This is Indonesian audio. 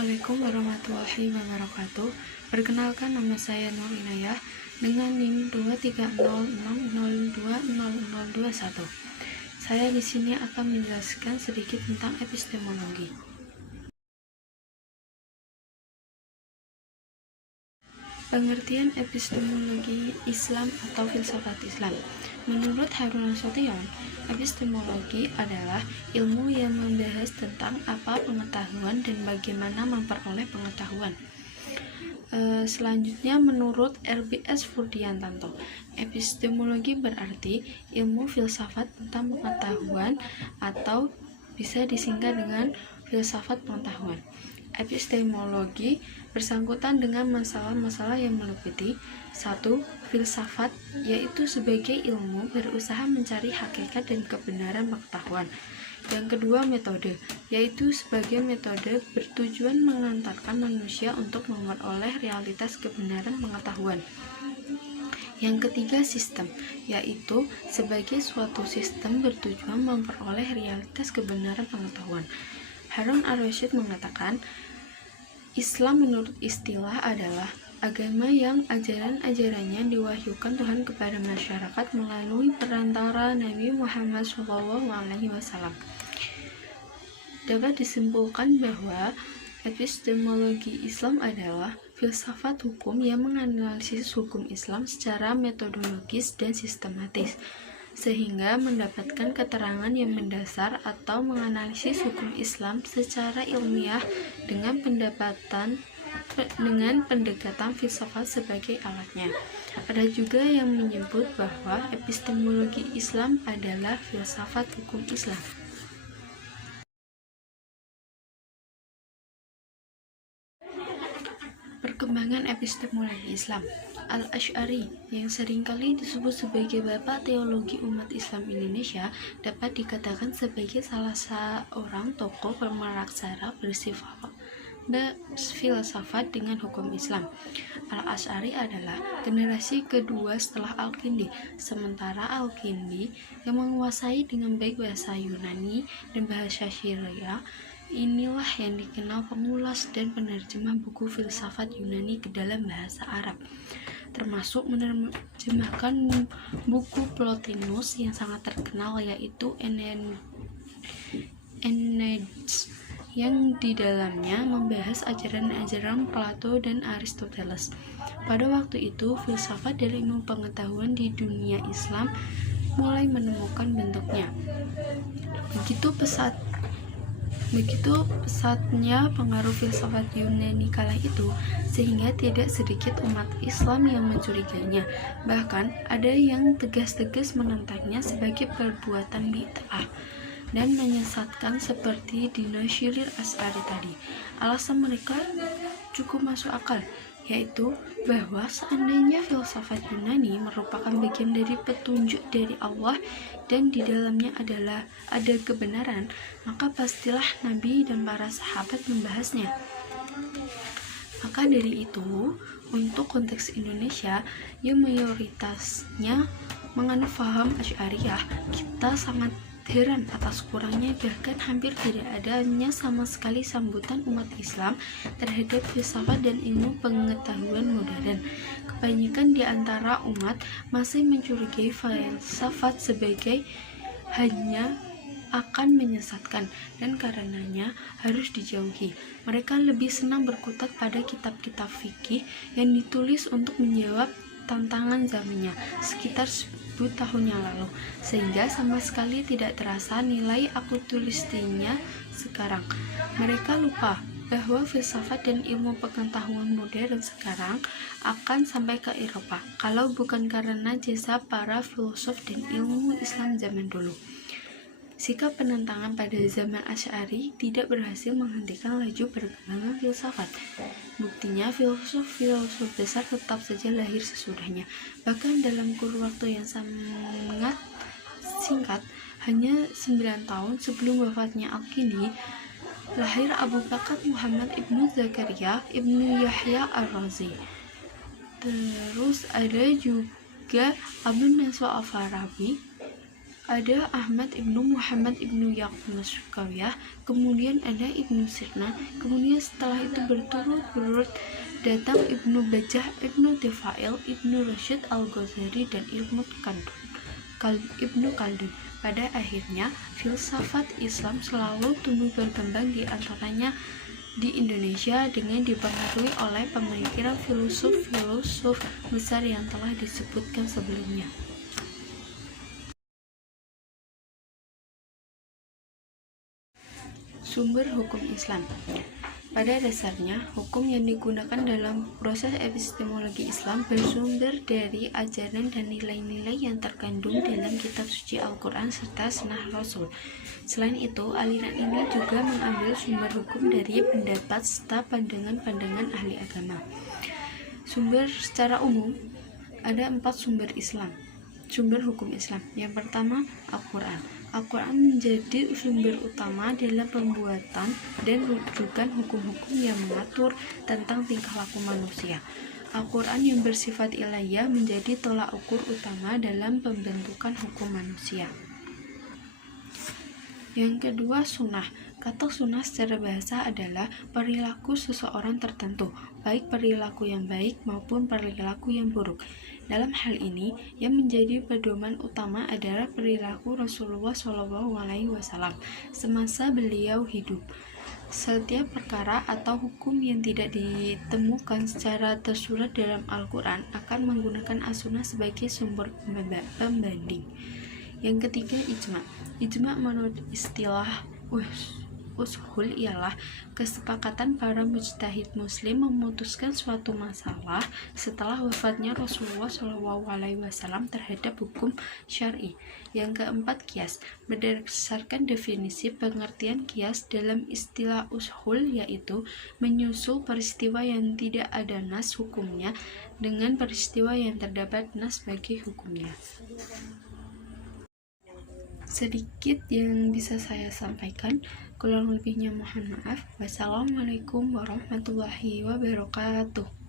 Assalamualaikum warahmatullahi wabarakatuh. Perkenalkan, nama saya Nur Inayah dengan NIM 23060020021. Saya di sini akan menjelaskan sedikit tentang epistemologi. Pengertian epistemologi Islam atau filsafat Islam. Menurut Harun Nasution, epistemologi adalah ilmu yang membahas tentang apa pengetahuan dan bagaimana memperoleh pengetahuan. Selanjutnya, menurut RBS Furdiantanto, epistemologi berarti ilmu filsafat tentang pengetahuan atau bisa disingkat dengan filsafat pengetahuan. Epistemologi bersangkutan dengan masalah-masalah yang meliputi 1. Filsafat, yaitu sebagai ilmu berusaha mencari hakikat dan kebenaran pengetahuan. Yang kedua, metode, yaitu sebagai metode bertujuan mengantarkan manusia untuk memperoleh realitas kebenaran pengetahuan. Yang ketiga, sistem, yaitu sebagai suatu sistem bertujuan memperoleh realitas kebenaran pengetahuan. Harun ar-Rasyid mengatakan, Islam menurut istilah adalah agama yang ajaran-ajarannya diwahyukan Tuhan kepada masyarakat melalui perantara Nabi Muhammad SAW. Dapat disimpulkan bahwa epistemologi Islam adalah filsafat hukum yang menganalisis hukum Islam secara metodologis dan sistematis, sehingga mendapatkan keterangan yang mendasar atau menganalisis hukum Islam secara ilmiah dengan pendekatan filsafat sebagai alatnya. Ada juga yang menyebut bahwa epistemologi Islam adalah filsafat hukum Islam. Perkembangan epistemologi Islam. Al-Asy'ari, yang seringkali disebut sebagai bapak teologi umat Islam Indonesia, dapat dikatakan sebagai salah seorang tokoh pemelaksana filsafat dengan hukum Islam. Al-Asy'ari adalah generasi kedua setelah Al-Kindi, sementara Al-Kindi yang menguasai dengan baik bahasa Yunani dan bahasa Syria. Inilah yang dikenal pengulas dan penerjemah buku filsafat Yunani ke dalam bahasa Arab, termasuk menerjemahkan buku Plotinus yang sangat terkenal, yaitu Aeneid, yang di dalamnya membahas ajaran-ajaran Plato dan Aristoteles. Pada waktu itu, filsafat dan ilmu pengetahuan di dunia Islam mulai menemukan bentuknya. Begitu pesatnya pengaruh filsafat Yunani kala itu, sehingga tidak sedikit umat Islam yang mencurigainya. Bahkan ada yang tegas-tegas menentangnya sebagai perbuatan bid'ah dan menyesatkan seperti Dinasyirir Asy'ari tadi. Alasan mereka cukup masuk akal, yaitu bahwa seandainya filsafat Yunani merupakan bagian dari petunjuk dari Allah dan di dalamnya ada kebenaran, maka pastilah Nabi dan para sahabat membahasnya. Maka dari itu, untuk konteks Indonesia yang mayoritasnya menganut paham Asy'ariyah, kita sangat heran atas kurangnya, bahkan hampir tidak adanya sama sekali sambutan umat Islam terhadap filsafat dan ilmu pengetahuan modern. Kebanyakan di antara umat masih mencurigai filsafat sebagai hanya akan menyesatkan dan karenanya harus dijauhi. Mereka lebih senang berkutat pada kitab-kitab fikih yang ditulis untuk menjawab tantangan zamannya sekitar 1000 tahun yang lalu, sehingga sama sekali tidak terasa nilai akutulistinya sekarang. Mereka lupa bahwa filsafat dan ilmu pengetahuan modern sekarang akan sampai ke Eropa kalau bukan karena jasa para filosof dan ilmu Islam zaman dulu. Sikap penentangan pada zaman Asy'ari tidak berhasil menghentikan laju perkembangan filsafat. Buktinya, filosof-filosof besar tetap saja lahir sesudahnya. Bahkan dalam kurun waktu yang sangat singkat, hanya 9 tahun sebelum wafatnya Al-Kindi, lahir Abu Bakar Muhammad ibnu Zakaria ibnu Yahya ar-Razi. Terus ada juga Abu Nasr al-Farabi, Ada Ahmad ibnu Muhammad ibnu Yaqub Sukawiyah, kemudian ada Ibnu Sirna, kemudian setelah itu berturut-turut datang Ibnu Bajjah, Ibnu Tufail, Ibnu Rusyd Al-Ghazali, dan Ibnu Khaldun. Pada akhirnya, filsafat Islam selalu tumbuh berkembang di antaranya di Indonesia dengan dipengaruhi oleh pemikiran filosof besar yang telah disebutkan sebelumnya. Sumber hukum Islam. Pada dasarnya, hukum yang digunakan dalam proses epistemologi Islam bersumber dari ajaran dan nilai-nilai yang terkandung dalam kitab suci Al-Quran serta sunnah Rasul. Selain itu, aliran ini juga mengambil sumber hukum dari pendapat serta pandangan-pandangan ahli agama. Sumber secara umum, ada 4 sumber hukum Islam. Yang pertama, Al-Quran. Al-Quran menjadi sumber utama dalam pembuatan dan rujukan hukum-hukum yang mengatur tentang tingkah laku manusia. Al-Quran yang bersifat ilahiyah menjadi tolak ukur utama dalam pembentukan hukum manusia. Yang kedua, sunnah. Kata sunnah secara bahasa adalah perilaku seseorang tertentu, baik perilaku yang baik maupun perilaku yang buruk. Dalam hal ini, yang menjadi pedoman utama adalah perilaku Rasulullah SAW semasa beliau hidup. Setiap perkara atau hukum yang tidak ditemukan secara tersurat dalam Al-Quran akan menggunakan as-sunnah sebagai sumber pembanding. Yang ketiga, ijma. Ijma menurut istilah ushul ialah kesepakatan para mujtahid muslim memutuskan suatu masalah setelah wafatnya Rasulullah SAW terhadap hukum syar'i. Yang keempat, kias. Berdasarkan definisi pengertian kias dalam istilah ushul, yaitu menyusul peristiwa yang tidak ada nas hukumnya dengan peristiwa yang terdapat nas bagi hukumnya. Sedikit yang bisa saya sampaikan, kurang lebihnya mohon maaf. Wassalamualaikum warahmatullahi wabarakatuh.